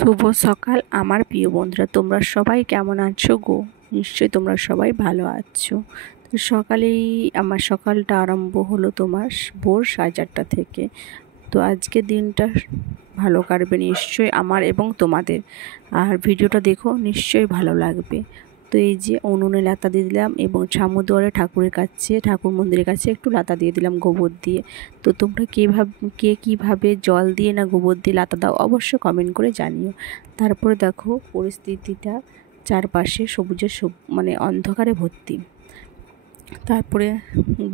শুভ সকাল আমার প্রিয় বন্ধুরা, তোমরা সবাই কেমন আছো গো? নিশ্চয়ই তোমরা সবাই ভালো আছো। তো সকালেই আমার সকালটা আরম্ভ হলো তোমার ভোর 4:30 থেকে। তো আজকে দিনটা ভালো কাটবে নিশ্চয়ই আমার এবং তোমাদের। আর ভিডিওটা দেখো, নিশ্চয়ই ভালো লাগবে। তো এই যে উনুনে লাতা দিয়ে দিলাম এবং ঠাকুর মন্দিরের কাছে একটু লাতা দিয়ে দিলাম গোবর দিয়ে। তো তোমরা কে কীভাবে জল দিয়ে না গোবর দিয়ে লাতা দাও অবশ্যই কমেন্ট করে জানিও। তারপরে দেখো পরিস্থিতিটা চারপাশে মানে অন্ধকারে ভর্তি। তারপরে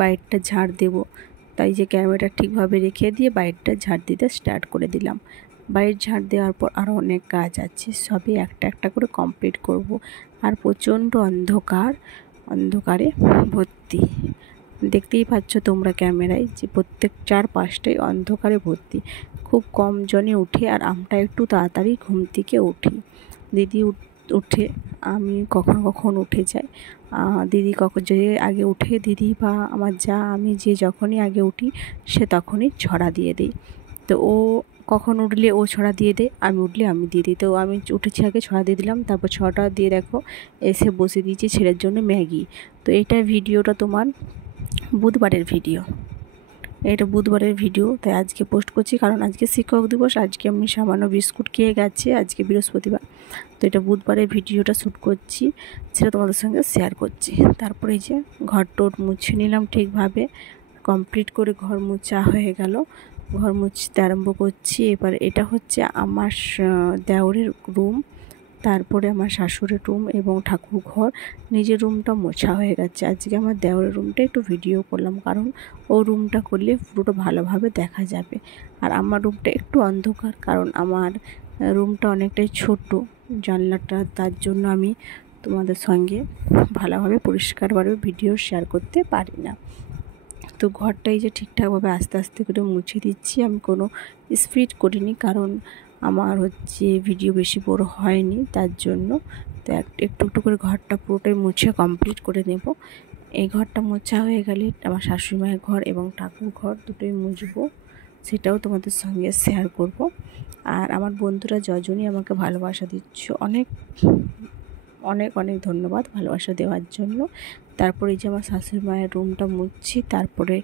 বাইরটা ঝাড় দেব, তাই যে ক্যামেরাটা ঠিকভাবে রেখে দিয়ে বাইরটা ঝাড় দিতে স্টার্ট করে দিলাম। বাইর ঝাড় দেওয়ার পর আরও অনেক কাজ আছে, সবই একটা একটা করে কমপ্লিট করব। আর প্রচণ্ড অন্ধকারে ভর্তি, দেখতেই পাচ্ছ তোমরা ক্যামেরায় যে প্রত্যেক চারপাশটাই অন্ধকারে ভর্তি। খুব কম জনে উঠে, আর আমরা একটু তাড়াতাড়ি ঘুম থেকে উঠি। দিদি উঠে, আমি কখনো উঠে যাই। দিদি যে আগে উঠে, দিদি বা আমার যা, আমি যখনই আগে উঠি সে তখনই ছড়া দিয়ে দিই। তো ও কখন উঠলে ও ছড়া দিয়ে দেয়, আমি উঠলে আমি দিয়ে দিই। তো আমি উঠেছি আগে, ছড়া দিয়ে দিলাম। তারপর ছড়াটা দিয়ে দেখো এসে বসে দিয়েছি ছেলের জন্য ম্যাগি। তো এটা ভিডিওটা তোমার বুধবারের ভিডিও, তাই আজকে পোস্ট করছি, কারণ আজকে শিক্ষক দিবস। আজকে আমি সামান্য বিস্কুট খেয়ে গেছি, আজকে বৃহস্পতিবার। তো এটা বুধবারের ভিডিওটা শ্যুট করছি, সেটা তোমাদের সঙ্গে শেয়ার করছি। তারপরে এই যে ঘর টোট মুছে নিলাম ঠিকভাবে, কমপ্লিট করে ঘর মোছা হয়ে গেল। ঘর মুছতে আরম্ভ করছি। এবার এটা হচ্ছে আমার দেওরের রুম, তারপরে আমার শাশুড়ির রুম এবং ঠাকুর ঘর। নিজের রুমটা মোছা হয়ে গেছে। আজকে আমার দেওরের রুমটা একটু ভিডিও করলাম, কারণ ও রুমটা করলে পুরোটা ভালোভাবে দেখা যাবে। আর আমার রুমটা একটু অন্ধকার, কারণ আমার রুমটা অনেকটাই ছোট জানলাটা, তার জন্য আমি তোমাদের সঙ্গে ভালোভাবে পরিষ্কারভাবে ভিডিও শেয়ার করতে পারি না। তো ঘরটাই যে ঠিকঠাকভাবে আস্তে আস্তে করে মুছে দিচ্ছি, আমি কোনো স্পিড করিনি, কারণ আমার ভিডিও বেশি বড় হয়নি, তার জন্য। তো একটু একটু করে ঘরটা পুরোটাই মুছে কমপ্লিট করে নেব। এই ঘরটা মোছা হয়ে গেলে আমার শাশুড়ি মায়ের ঘর এবং ঠাকুর ঘর দুটোই মুছবো, সেটাও তোমাদের সঙ্গে শেয়ার করব। আর আমার বন্ধুরা যজনই আমাকে ভালোবাসা দিচ্ছ, অনেক অনেক অনেক ধন্যবাদ ভালোবাসা দেওয়ার জন্য। তারপরে এই যে আমার শাশুড়ি মায়ের রুমটা মুছছি, তারপরে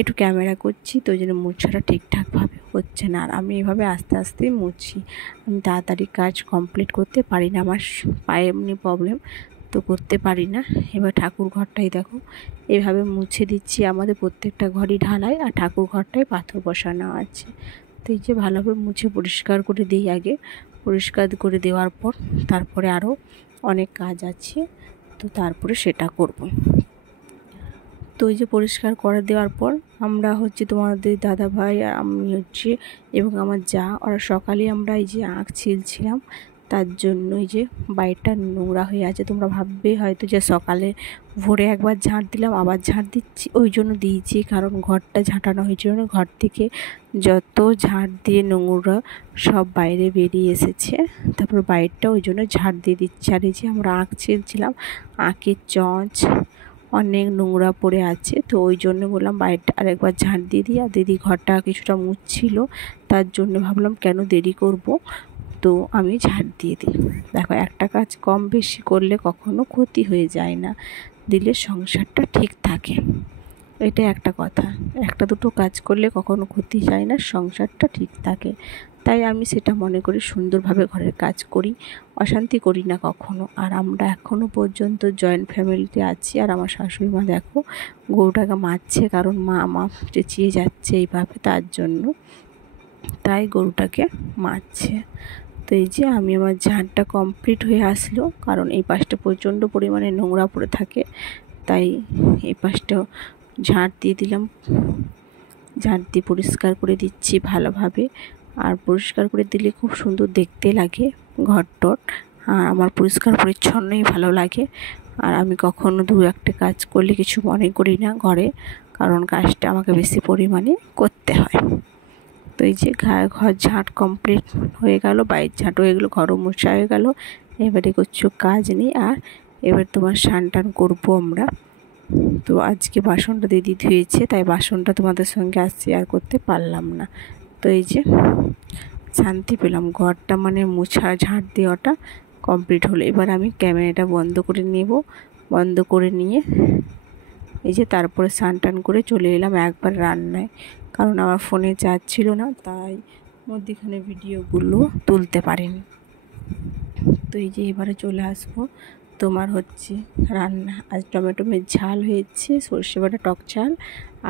একটু ক্যামেরা করছি, তো ওই জন্য মুছাটা ঠিকঠাকভাবে হচ্ছে না। আর আমি এভাবে আস্তে আস্তে মুছি, আমি তাড়াতাড়ি কাজ কমপ্লিট করতে পারি না, আমার পায়ে এমনি প্রবলেম, তো করতে পারি না। এবার ঠাকুর ঘরটাই দেখো এভাবে মুছে দিচ্ছি। আমাদের প্রত্যেকটা ঘরই ঢালাই, আর ঠাকুর ঘরটাই পাথর বসানো আছে। তো এই যে ভালোভাবে মুছে পরিষ্কার করে দিই আগে। পরিষ্কার করে দেওয়ার পর তারপরে আরও অনেক কাজ আছে, তো তারপরে সেটা করব। তো এই যে পরিষ্কার করে দেওয়ার পর আমরা তোমাদের দাদা ভাই আর আমি এবং আমার যা, ওরা সকালে আমরা এই যে আঁখ ছিলছিলাম, তার জন্য এই যে বাইরটা নোংরা হয়ে আছে। তোমরা ভাববে হয়তো যে সকালে ভোরে একবার ঝাঁট দিলাম আবার ঝাঁট দিচ্ছি, ওই জন্য দিয়েছি, কারণ ঘরটা ঝাঁটানো হয়েছিল না, ঘর থেকে যত ঝাঁট দিয়ে নোংরা সব বাইরে বেরিয়ে এসেছে। তারপর বাইরটা ওই জন্য ঝাঁট দিয়ে দিচ্ছি। আর এই যে আমরা আঁখ ছিলছিলাম, আঁখের চঁচ অনেক নোংরা পড়ে আছে, তো ওই জন্য বললাম বাইরটা আরেকবার ঝাঁট দিয়ে দিই। আর দিদি ঘরটা কিছুটা মুছছিল, তার জন্য ভাবলাম কেন দেরি করব, তো আমি ঝাঁট দিয়ে দিই। দেখো একটা কাজ কম বেশি করলে কখনো ক্ষতি হয়ে যায় না, দিলে সংসারটা ঠিক থাকে। এটা একটা কথা, একটা দুটো কাজ করলে কখনো ক্ষতি যায় না, সংসারটা ঠিক থাকে। তাই আমি সেটা মনে করি সুন্দরভাবে ঘরের কাজ করি, অশান্তি করি না কখনো। আর আমরা এখনও পর্যন্ত জয়েন্ট ফ্যামিলিতে আছি। আর আমার শাশুড়ি মা দেখো গরুটাকে মারছে, কারণ মা চেঁচিয়ে যাচ্ছে এইভাবে, তার জন্য তাই গরুটাকে মারছে। তো এই যে আমি আমার ঝাঁটটা কমপ্লিট হয়ে আসলো, কারণ এই পাশটা প্রচণ্ড পরিমাণে নোংরা পড়ে থাকে, তাই এই পাশটা ঝাঁট দিয়ে দিলাম। ঝাঁট দিয়ে পরিষ্কার করে দিচ্ছি ভালোভাবে, আর পরিষ্কার করে দিলে খুব সুন্দর দেখতে লাগে। ঘর টর। আর আমার পরিষ্কার পরিচ্ছন্নই ভালো লাগে। আর আমি কখনো দু একটা কাজ করলে কিছু মনে করি না ঘরে, কারণ কাজটা আমাকে বেশি পরিমাণে করতে হয়। তো এই যে ঘর ঝাঁট কমপ্লিট হয়ে গেল, বাইরের ঝাঁট হয়ে গেলো, ঘরও মোছা হয়ে গেল। এবারে কিছু কাজ নেই। আর এবার তোমার স্নান টান করবো আমরা। তো আজকে বাসনটা দিদি ধুয়েছে, তাই বাসনটা তোমাদের সঙ্গে আর শেয়ার করতে পারলাম না। তো এই যে শান্তি পেলাম, ঘরটা মানে মোছা ঝাঁট দেওয়াটা কমপ্লিট হলো। এবার আমি ক্যামেরাটা বন্ধ করে নেব। বন্ধ করে নিয়ে এই যে তারপরে স্নান টান করে চলে এলাম একবার রান্নায়, কারণ আমার ফোনে চার্জ ছিল না, তাই মধ্যেখানে ভিডিওগুলো তুলতে পারিনি। তো এই যে এবারে চলে আসবো তোমার হচ্ছে রান্না। আজ টমেটোমের ঝাল হয়েছে, সর্ষে বাটা টক ঝাল,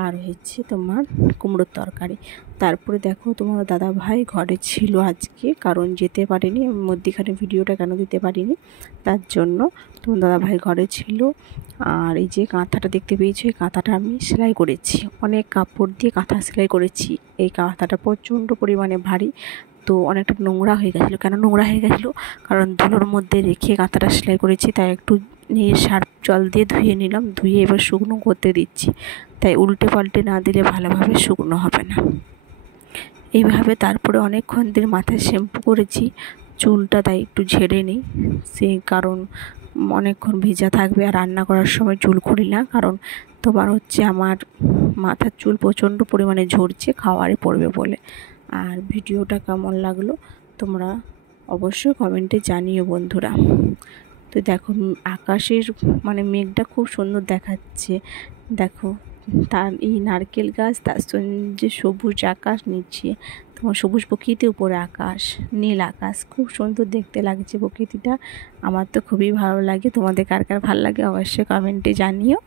আর হয়েছে তোমার কুমড়োর তরকারি। তারপরে দেখো তোমার দাদা ভাই ঘরে ছিল আজকে, কারণ যেতে পারিনি, মধ্যেখানে ভিডিওটা কেন দিতে পারিনি, তার জন্য তোমার দাদা ভাই ঘরে ছিল। আর এই যে কাঁথাটা দেখতে পেয়েছো, এই কাঁথাটা আমি সেলাই করেছি, অনেক কাপড় দিয়ে কাঁথা সেলাই করেছি। এই কাঁথাটা প্রচণ্ড পরিমাণে ভারী, তো অনেকটা নোংরা হয়ে গেছিলো। কেন নোংরা হয়ে গেছিলো? কারণ ধুলোর মধ্যে রেখে কাঁথাটা সেলাই করেছি, তাই একটু নিয়ে সার্ফ জল দিয়ে ধুয়ে নিলাম। ধুয়ে এবার শুকনো করতে দিচ্ছি, তাই উল্টে পাল্টে না দিলে ভালোভাবে শুকনো হবে না। এইভাবে তারপরে অনেকক্ষণ দিন মাথায় শ্যাম্পু করেছি, চুলটা তাই একটু ঝেড়ে নিই, সেই কারণ অনেকক্ষণ ভিজা থাকবে। আর রান্না করার সময় চুল খুলি না, কারণ তোমার হচ্ছে আমার মাথার চুল প্রচণ্ড পরিমাণে ঝরছে খাওয়ারে পড়বে বলে। আর ভিডিওটা কেমন লাগলো তোমরা অবশ্যই কমেন্টে জানিও বন্ধুরা। তো দেখো আকাশের মানে মেঘটা খুব সুন্দর দেখাচ্ছে, দেখো তার এই নারকেল গাছ, তার সঙ্গে সবুজ আকাশ, নিচে তোমার সবুজ প্রকৃতি, উপরে আকাশ, নীল আকাশ, খুব সুন্দর দেখতে লাগছে প্রকৃতিটা। আমার তো খুবই ভালো লাগে। তোমাদের কার কার ভালো লাগে অবশ্যই কমেন্টে জানিও।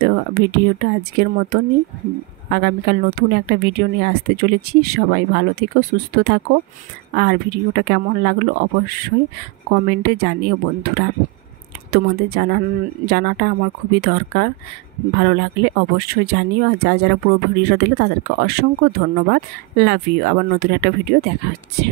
তো ভিডিওটা আজকের মতনই, আগামীকাল নতুন একটা ভিডিও নিয়ে আসতে চলেছি। সবাই ভালো থেকো, সুস্থ থাকো। আর ভিডিওটা কেমন লাগলো অবশ্যই কমেন্টে জানিও বন্ধুরা। তোমাদের জানাটা আমার খুবই দরকার। ভালো লাগলে অবশ্যই জানিও। আর যারা পুরো ভিডিওটা দিলে তাদেরকে অসংখ্য ধন্যবাদ। Love you. আবার নতুন একটা ভিডিও দেখা হচ্ছে।